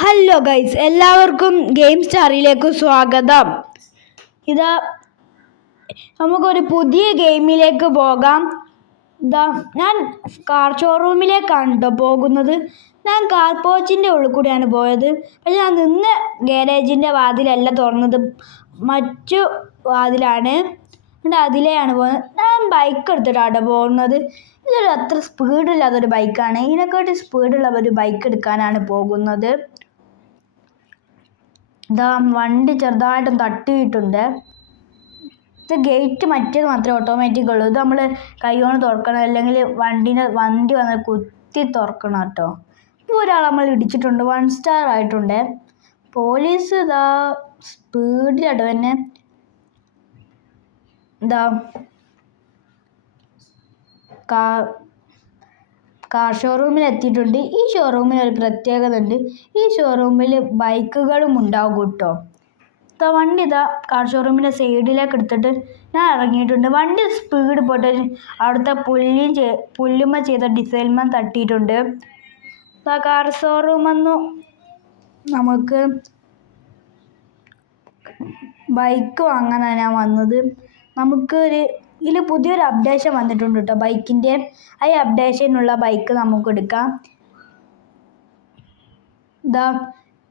Hello guys, എല്ലാവർക്കും game സ്റ്റാറിലേക്ക് സ്വാഗതം. ഇതാ നമുക്കൊരു പുതിയ ഗെയിമിലേക്ക് പോകാം. ഞാൻ കാർ ഷോറൂമിലേക്കാണ് കേട്ടോ പോകുന്നത്. ഞാൻ കാർ പോച്ചിൻ്റെ ഉള്ളിൽ കൂടിയാണ് പോയത്. പക്ഷെ ഞാൻ നിന്ന ഗാരേജിൻ്റെ വാതിലല്ല തുറന്നത്, മറ്റു വാതിലാണ്. അതിലെയാണ് പോകുന്നത്. ഞാൻ ബൈക്ക് എടുത്തിട്ടാണ് പോകുന്നത്. ഇതൊരു അത്ര സ്പീഡില്ലാത്തൊരു ബൈക്കാണ്. ഇതിനെക്കാട്ടി സ്പീഡുള്ള ഒരു ബൈക്ക് എടുക്കാനാണ് പോകുന്നത്. വണ്ടി ചെറുതായിട്ടും തട്ടിയിട്ടുണ്ട്. ഇത് ഗേറ്റ് മറ്റേത് മാത്രമേ ഓട്ടോമാറ്റിക് ഉള്ളൂ. ഇത് നമ്മൾ കൈകൊണ്ട് തുറക്കണം, അല്ലെങ്കിൽ വണ്ടി വന്ന് കുത്തി തുറക്കണം കേട്ടോ. ഇപ്പോൾ ഒരാൾ നമ്മൾ ഇടിച്ചിട്ടുണ്ട്, 1 സ്റ്റാർ ആയിട്ടുണ്ട്. പോലീസ് സ്പീഡിലാട്ടോ തന്നെ കാർ ഷോറൂമിൽ എത്തിയിട്ടുണ്ട്. ഈ ഷോറൂമിന് ഒരു പ്രത്യേകത ഉണ്ട്. ഈ ഷോറൂമിൽ ബൈക്കുകളും ഉണ്ടാവും കേട്ടോ. വണ്ടി കാർ ഷോറൂമിൻ്റെ സൈഡിലേക്ക് എടുത്തിട്ട് ഞാൻ ഇറങ്ങിയിട്ടുണ്ട്. വണ്ടി സ്പീഡ് പോയിട്ട് അവിടുത്തെ പുല്ലുമ്മ ചെയ്ത ഡിസൈൻമ തട്ടിയിട്ടുണ്ട്. കാർ ഷോറൂമെന്ന് നമുക്ക് ബൈക്ക് വാങ്ങാനാണ് ഞാൻ വന്നത്. ഇതിൽ പുതിയൊരു അപ്ഡേഷൻ വന്നിട്ടുണ്ട് കേട്ടോ ബൈക്കിൻ്റെ. ആ അപ്ഡേഷനുള്ള ബൈക്ക് നമുക്ക് എടുക്കാം.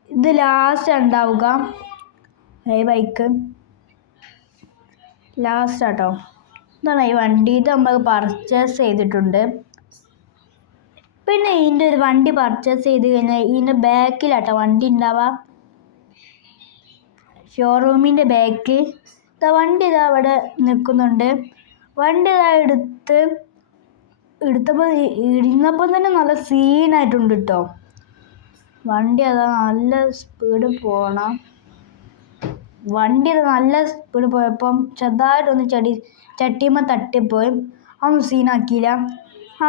ഇത് ലാസ്റ്റ് ഉണ്ടാവുക. ഈ ബൈക്ക് ലാസ്റ്റ് ആട്ടോ. ഇതാണ് ഈ വണ്ടി. ഇത് നമ്മൾ പർച്ചേസ് ചെയ്തിട്ടുണ്ട്. പിന്നെ ഇതിൻ്റെ ഒരു വണ്ടി പർച്ചേസ് ചെയ്ത് കഴിഞ്ഞാൽ ഇതിൻ്റെ ബാക്കിലാട്ടോ വണ്ടി ഉണ്ടാവുക, ഷോറൂമിൻ്റെ ബാക്ക്. വണ്ടി അവിടെ നിൽക്കുന്നുണ്ട്. വണ്ടി എടുത്തപ്പോൾ ഇരുന്നപ്പോൾ തന്നെ നല്ല സീനായിട്ടുണ്ട് കേട്ടോ. വണ്ടി നല്ല സ്പീഡ് പോകണം. വണ്ടി നല്ല സ്പീഡ് പോയപ്പം ചെറുതായിട്ടൊന്ന് ചട്ടിയുമ്പോൾ തട്ടിപ്പോയി. അതൊന്നും സീനാക്കിയില്ല.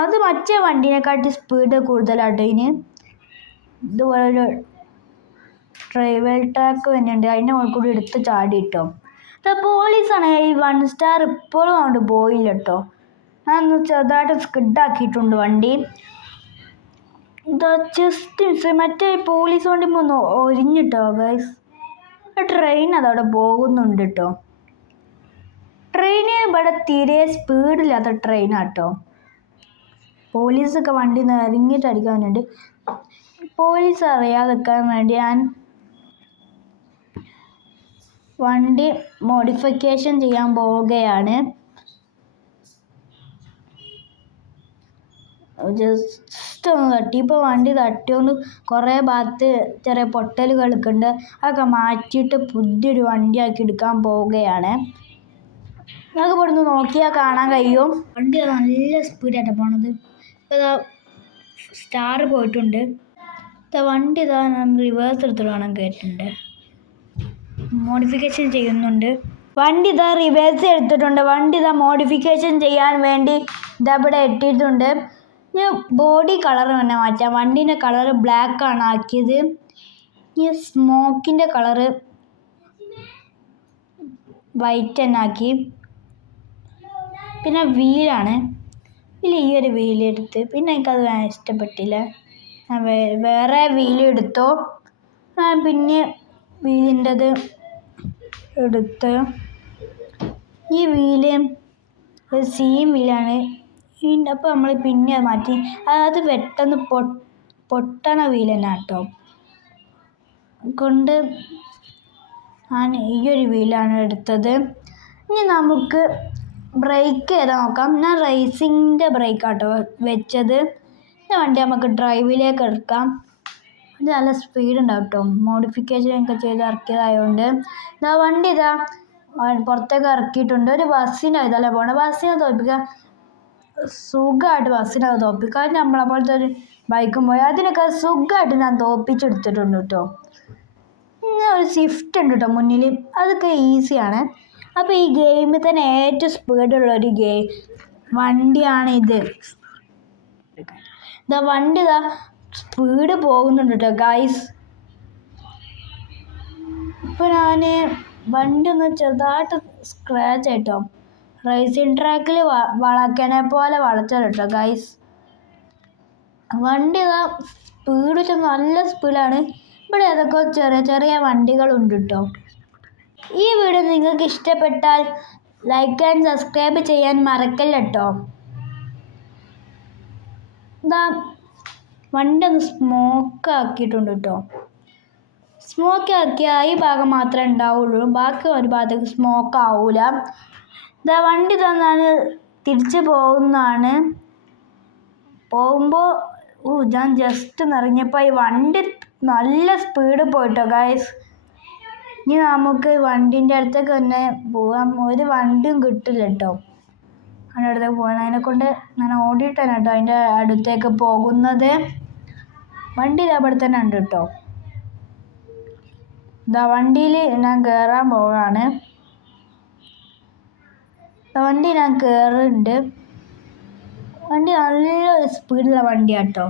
അത് മറ്റേ വണ്ടീനെക്കാട്ടി സ്പീഡ് കൂടുതലാട്ടോ ഇതിന്. ഇതുപോലെ ഒരു ട്രൈവൽ ട്രാക്ക് തന്നെയുണ്ട്, അതിൻ്റെ മുകളിൽ കൂടി എടുത്ത് ചാടി കേട്ടോ. പോലീസാണ് ഈ 1 സ്റ്റാർ ഇപ്പോഴും അങ്ങോട്ട് പോയില്ല കേട്ടോ. ഞാനൊന്ന് ചെറുതായിട്ട് സ്കിഡാക്കിയിട്ടുണ്ട് വണ്ടി. ജസ്റ്റ് മറ്റേ പോലീസ് വണ്ടി ഒന്ന് ഒരിഞ്ഞിട്ടോ ഗൈസ്. ട്രെയിൻ അതവിടെ പോകുന്നുണ്ട് കേട്ടോ. ട്രെയിന് ഇവിടെ തീരെ സ്പീഡില്ലാത്ത ട്രെയിനാട്ടോ. പോലീസൊക്കെ വണ്ടി ഇറങ്ങിയിട്ട് അടിക്കാൻ വേണ്ടി, പോലീസ് അറിയാതെക്കാൻ വേണ്ടി ഞാൻ വണ്ടി മോഡിഫിക്കേഷൻ ചെയ്യാൻ പോവുകയാണ്. ജസ്റ്റ് ഒന്ന് തട്ടി. ഇപ്പോൾ വണ്ടി തട്ടിയോണ്ട് കുറേ ഭാഗത്ത് ചെറിയ പൊട്ടലുകളൊക്കെ ഉണ്ട്. അതൊക്കെ മാറ്റിയിട്ട് പുതിയൊരു വണ്ടിയാക്കി എടുക്കാൻ പോവുകയാണ്. നമുക്ക് ഇവിടുന്ന് നോക്കിയാൽ കാണാൻ കഴിയും വണ്ടി നല്ല സ്പീഡായിട്ടാണ് പോണത്. ഇപ്പോൾ സ്റ്റാർ പോയിട്ടുണ്ട്. വണ്ടി ഞാൻ റിവേഴ്സ് എടുത്തിട്ട് വേണം കേട്ടിട്ടുണ്ട്. മോഡിഫിക്കേഷൻ ചെയ്യുന്നുണ്ട്. വണ്ടി റിവേഴ്സ് എടുത്തിട്ടുണ്ട്. വണ്ടി മോഡിഫിക്കേഷൻ ചെയ്യാൻ വേണ്ടി ഇവിടെ എത്തിയിട്ടുണ്ട്. ബോഡി കളർ തന്നെ മാറ്റാം. വണ്ടീൻ്റെ കളറ് ബ്ലാക്കാണ് ആക്കിയത്. ഈ സ്മോക്കിൻ്റെ കളറ് വൈറ്റ് തന്നെ ആക്കി. പിന്നെ വീലാണ്. ഈ ഒരു വീലെടുത്ത്, പിന്നെ എനിക്കത് ഇഷ്ടപ്പെട്ടില്ല. ഞാൻ വേറെ വീലെടുത്തോ. പിന്നെ വീലിൻ്റെത് എടുത്ത്, ഈ വീല് സെയിം വീലാണ്. അപ്പോൾ നമ്മൾ പിന്നെ അത് മാറ്റി. അത് പെട്ടെന്ന് പൊട്ടണ വീല് തന്നെ കേട്ടോ. കൊണ്ട് ഞാൻ ഈ ഒരു വീലാണ് എടുത്തത്. ഇനി നമുക്ക് ബ്രേക്ക് ഏതാ നോക്കാം. ഞാൻ റേസിങ്ങിൻ്റെ ബ്രേക്കാട്ടോ വെച്ചത്. ഈ വണ്ടി നമുക്ക് ഡ്രൈവിലേക്ക് എടുക്കാം. ഇത് നല്ല സ്പീഡ് ഉണ്ടാവും കേട്ടോ. മോഡിഫിക്കേഷൻ ഒക്കെ ചെയ്ത് ഇറക്കിയതായതുകൊണ്ട് വണ്ടി പുറത്തേക്ക് ഇറക്കിയിട്ടുണ്ട്. ഒരു ബസ്സിന് ഇതല്ലേ പോകണം. ബസ്സിനെ തോൽപ്പിക്കാൻ സുഖമായിട്ട് ബസ്സിനൊക്കെ തോൽപ്പിക്കുക. അത് നമ്മളെ പോലത്തെ ഒരു ബൈക്കും പോയി അതിനൊക്കെ സുഖമായിട്ട് ഞാൻ തോൽപ്പിച്ചെടുത്തിട്ടുണ്ട് കേട്ടോ. പിന്നെ ഒരു സ്വിഫ്റ്റ് ഉണ്ട് കേട്ടോ മുന്നിൽ, അതൊക്കെ ഈസിയാണ്. അപ്പോൾ ഈ ഗെയിമിൽ തന്നെ ഏറ്റവും സ്പീഡുള്ളൊരു വണ്ടിയാണ് ഇത്. വണ്ടി സ്പീഡ് പോകുന്നുണ്ട് കേട്ടോ ഗൈസ്. ഇപ്പോൾ ഞാൻ വണ്ടി ഒന്ന് ചെറുതായിട്ട് സ്ക്രാച്ച് ആയിട്ടോ. റേസിംഗ് ട്രാക്കിൽ വളക്കനെ പോലെ വളച്ചത് കേട്ടോ ഗൈസ്. വണ്ടി സ്പീഡ് വെച്ചാൽ നല്ല സ്പീഡാണ്. ഇവിടെ ഏതൊക്കെ ചെറിയ ചെറിയ വണ്ടികളുണ്ട് കേട്ടോ. ഈ വീഡിയോ നിങ്ങൾക്ക് ഇഷ്ടപ്പെട്ടാൽ ലൈക്ക് ആൻഡ് സബ്സ്ക്രൈബ് ചെയ്യാൻ മറക്കല്ല കേട്ടോ. ഇതാ വണ്ടി ഒന്ന് സ്മോക്ക് ആക്കിയിട്ടുണ്ട് കേട്ടോ. സ്മോക്ക് ആക്കിയാൽ ഈ ഭാഗം മാത്രമേ ഉണ്ടാവുള്ളൂ, ബാക്കി ഒരു ഭാഗത്തേക്ക് സ്മോക്ക് ആവൂല. ഇതാ വണ്ടി തന്നാണ് തിരിച്ചു പോകുന്നതാണ്. പോകുമ്പോൾ ഞാൻ ജസ്റ്റ് നിറഞ്ഞപ്പോൾ ഈ വണ്ടി നല്ല സ്പീഡ് പോയിട്ടോ ഗൈസ്. ഇനി നമുക്ക് വണ്ടീൻ്റെ അടുത്തേക്ക് തന്നെ പോവാം. ഒരു വണ്ടിയും കിട്ടില്ല കേട്ടോ അതിൻ്റെ അടുത്തേക്ക് പോകാൻ. അതിനെക്കൊണ്ട് ഞാൻ ഓടിയിട്ടാണ് കേട്ടോ അതിൻ്റെ അടുത്തേക്ക് പോകുന്നത്. വണ്ടി അവിടെ തന്നെ ഉണ്ട് കേട്ടോ. ഇതാ വണ്ടിയിൽ ഞാൻ കയറാൻ പോവാണ്. വണ്ടി ഞാൻ കയറുന്നുണ്ട്. വണ്ടി നല്ല സ്പീഡുള്ള വണ്ടിയാണ് കേട്ടോ.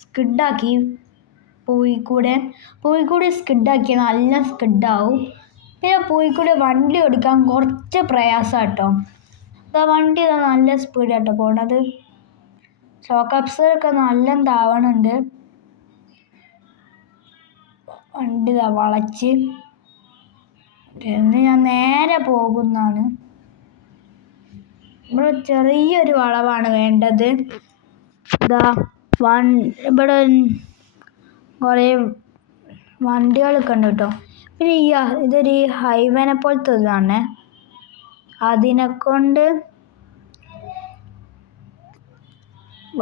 സ്കിഡാക്കി പോയിക്കൂടെ സ്കിഡാക്കിയാൽ നല്ല സ്കിഡാവും. പിന്നെ പോയിക്കൂടെ വണ്ടി ഓടിക്കാൻ കുറച്ച് പ്രയാസമാണ് കേട്ടോ. ഇതാ വണ്ടി നല്ല സ്പീഡാട്ടോ പോണത്. ഷോക്ക് അബ്സർവൊക്കെ നല്ല താവണുണ്ട്. വണ്ടി വളച്ച് ഞാൻ നേരെ പോകുന്നതാണ്. ഇവിടെ ചെറിയൊരു വളവാണ് വേണ്ടത്. ഇതാ ഇവിടെ കുറേ വണ്ടികളൊക്കെ ഉണ്ട് കേട്ടോ. പിന്നെ ഇതൊരു ഹൈവേനെ പോലത്തെ ഇതാണ്. അതിനെക്കൊണ്ട്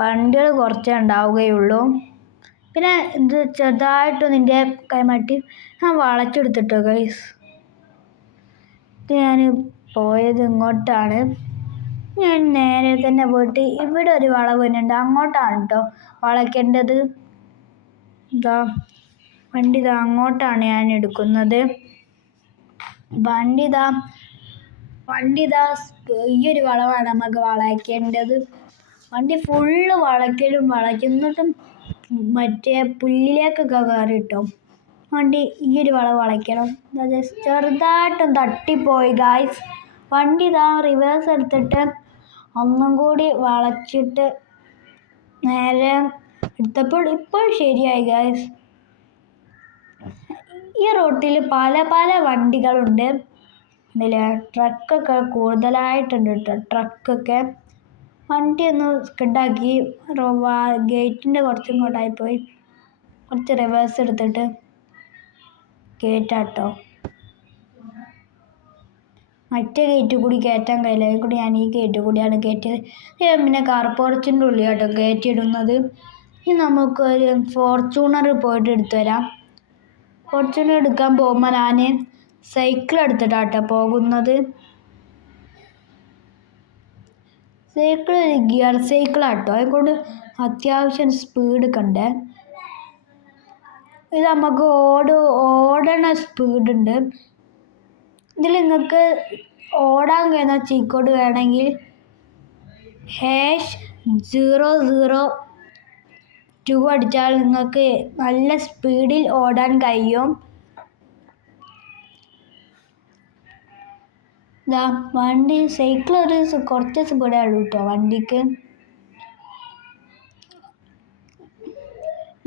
വണ്ടികൾ കുറച്ചേ ഉണ്ടാവുകയുള്ളൂ. പിന്നെ ഇത് ചെറുതായിട്ടൊന്ന് ഇതിൻ്റെ കൈമാറ്റി ഞാൻ വളച്ചെടുത്തിട്ടോ ഗൈസ്. ഇത് ഞാൻ പോയത് ഇങ്ങോട്ടാണ്. ഞാൻ നേരെ തന്നെ പോയിട്ട് ഇവിടെ ഒരു വളവ് വരുന്നുണ്ട്, അങ്ങോട്ടാണ് കേട്ടോ വളയ്ക്കേണ്ടത്. വണ്ടി അങ്ങോട്ടാണ് ഞാൻ എടുക്കുന്നത്. വണ്ടി ഈ ഒരു വളവാണ് നമുക്ക് വളയ്ക്കേണ്ടത്. വണ്ടി ഫുള്ള് വളയ്ക്കുന്നിട്ടും മറ്റേ പുല്ലിലേക്കൊക്കെ കയറി കിട്ടും. വണ്ടി ഈ ഒരു വളവ് വളയ്ക്കണം. ചെറുതായിട്ടും തട്ടിപ്പോയി ഗായ്സ്. വണ്ടി റിവേഴ്സ് എടുത്തിട്ട് ഒന്നും കൂടി വളച്ചിട്ട് നേരെ എടുത്തപ്പോൾ ഇപ്പോൾ ശരിയായി ഗായ്സ്. ഈ റോട്ടിൽ പല പല വണ്ടികളുണ്ട്. ഇതിൽ ട്രക്കൊക്കെ കൂടുതലായിട്ടുണ്ട് കേട്ടോ. ട്രക്കൊക്കെ വണ്ടി ഒന്ന് സ്കിഡാക്കി ഗേറ്റിൻ്റെ കുറച്ചും ഇങ്ങോട്ടായിപ്പോയി. കുറച്ച് റിവേഴ്സ് എടുത്തിട്ട് കയറ്റാട്ടോ. മറ്റേ ഗേറ്റിൽ കൂടി കയറ്റാൻ കഴിയില്ല, അതിൽ കൂടി ഞാൻ ഈ ഗേറ്റിൽ കൂടിയാണ് കയറ്റിയത്. പിന്നെ കാർപോർച്ചിൻ്റെ ഉള്ളിലാട്ടോ കയറ്റിയിടുന്നത്. ഇനി നമുക്കൊരു ഫോർച്യൂണർ പോയിട്ട് എടുത്തു വരാം. ഫോർച്യൂണർ എടുക്കാൻ പോകുമ്പോൾ ഞാൻ സൈക്കിൾ എടുത്തിട്ടാട്ടോ പോകുന്നത്. സൈക്കിൾ ഒരു ഗിയർ സൈക്കിളാട്ടോ, അതുകൊണ്ട് അത്യാവശ്യം സ്പീഡ് കണ്ടേ. ഇത് നമുക്ക് ഓടണ സ്പീഡുണ്ട്. ഇതിൽ നിങ്ങൾക്ക് ഓടാൻ കഴിയുന്ന ചീക്കോട് വേണമെങ്കിൽ #002 അടിച്ചാൽ നിങ്ങൾക്ക് നല്ല സ്പീഡിൽ ഓടാൻ കഴിയും. വണ്ടി സൈക്കിൾ ഒരു കുറച്ച് സ്പീഡേ ഉള്ളൂ കേട്ടോ വണ്ടിക്ക്.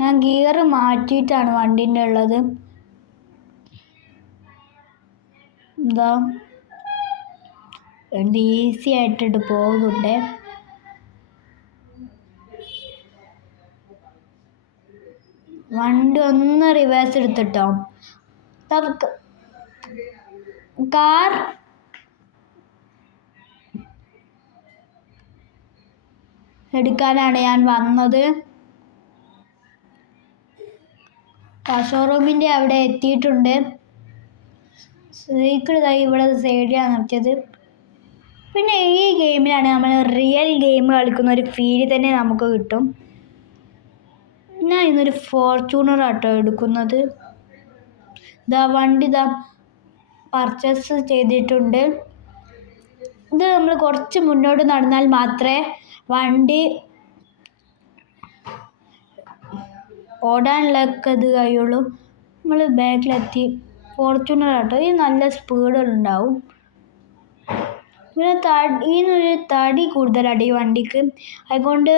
ഞാൻ ഗിയർ മാറ്റിയിട്ടാണ് വണ്ടീൻ്റെ ഉള്ളത്. വണ്ടി ഈസി ആയിട്ടിട്ട് പോകുന്നുണ്ട്. വണ്ടി ഒന്ന് റിവേഴ്സ് എടുത്തിട്ടോ. കാർ എടുക്കാനാണ് ഞാൻ വന്നത്. ഷോറൂമിൻ്റെ അവിടെ എത്തിയിട്ടുണ്ട്. സൈക്കിൾ ഇവിടെ സൈഡിലാണ് നിർത്തിയത്. പിന്നെ ഈ ഗെയിമിലാണ് നമ്മൾ റിയൽ ഗെയിം കളിക്കുന്ന ഒരു ഫീൽ തന്നെ നമുക്ക് കിട്ടും. ഞാൻ ഇന്നൊരു ഫോർച്യൂണർ ആട്ടോ എടുക്കുന്നത്. വണ്ടി പർച്ചേസ് ചെയ്തിട്ടുണ്ട്. ഇത് നമ്മൾ കുറച്ച് മുന്നോട്ട് നടന്നാൽ മാത്രമേ വണ്ടി ഓടാനുള്ളതൊക്കെ ഇത് കഴിയുള്ളൂ. നമ്മൾ ബാക്കിലെത്തി. ഫോർച്യൂണർ ആട്ടോ, ഇത് നല്ല സ്പീഡുണ്ടാവും. പിന്നെ ഇതിനൊരു തടി കൂടുതലാണ് ഈ വണ്ടിക്ക്. അതുകൊണ്ട്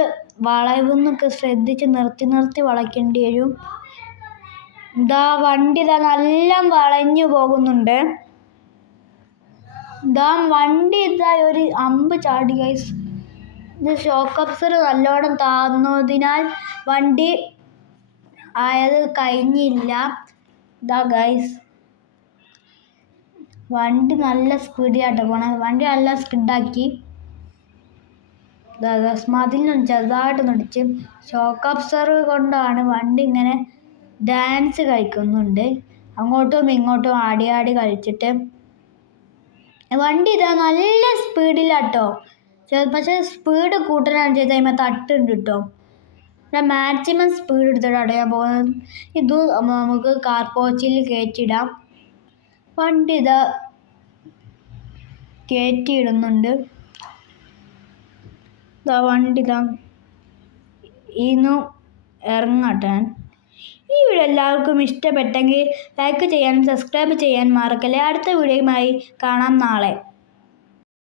വളവെന്നൊക്കെ ശ്രദ്ധിച്ച് നിർത്തി വളയ്ക്കേണ്ടി വരും. ഇതാ വണ്ടി ഇതാ നല്ല വളഞ്ഞു പോകുന്നുണ്ട്. ഇതാ വണ്ടി ഇതാ ഒരു അമ്പ് ചാടി ഗൈസ്. ഇത് ഷോക്ക് അബ്സർവർ നല്ലോണം താന്നതിനാൽ വണ്ടി ആയത് കഴിഞ്ഞില്ല. ഇതാ ഗൈസ് വണ്ടി നല്ല സ്പീഡിലാട്ടോ പോണേ. വണ്ടി നല്ല സ്കിഡാക്കി. മതിലിനൊന്ന് ചെറുതായിട്ടൊന്ന് ഇടിച്ച്. ഷോക്ക് അബ്സർവർ കൊണ്ടാണ് വണ്ടി ഇങ്ങനെ ഡാൻസ് കളിക്കുന്നുണ്ട്. അങ്ങോട്ടും ഇങ്ങോട്ടും ആടി ആടി കളിച്ചിട്ട് വണ്ടി ഇതാ നല്ല സ്പീഡിലാട്ടോ. പക്ഷേ സ്പീഡ് കൂട്ടാനാണ് ചെയ്ത് കഴിയുമ്പോൾ തട്ടുണ്ട് കേട്ടോ. ഞാൻ മാക്സിമം സ്പീഡ് എടുത്തിട്ടാണ് ഞാൻ പോകുന്നത്. ഇത് നമുക്ക് കാർ പോച്ചിൽ കയറ്റിയിടാം. വണ്ടി ഇതാ കയറ്റിയിടുന്നുണ്ട്. ഇതാ വണ്ടി ഇതാ ഇന്നു ഇറങ്ങട്ടെ. ഈ വീഡിയോ എല്ലാവർക്കും ഇഷ്ടപ്പെട്ടെങ്കിൽ ലൈക്ക് ചെയ്യാനും സബ്സ്ക്രൈബ് ചെയ്യാൻ മറക്കല്ലേ. അടുത്ത വീഡിയോയുമായി കാണാം നാളെ.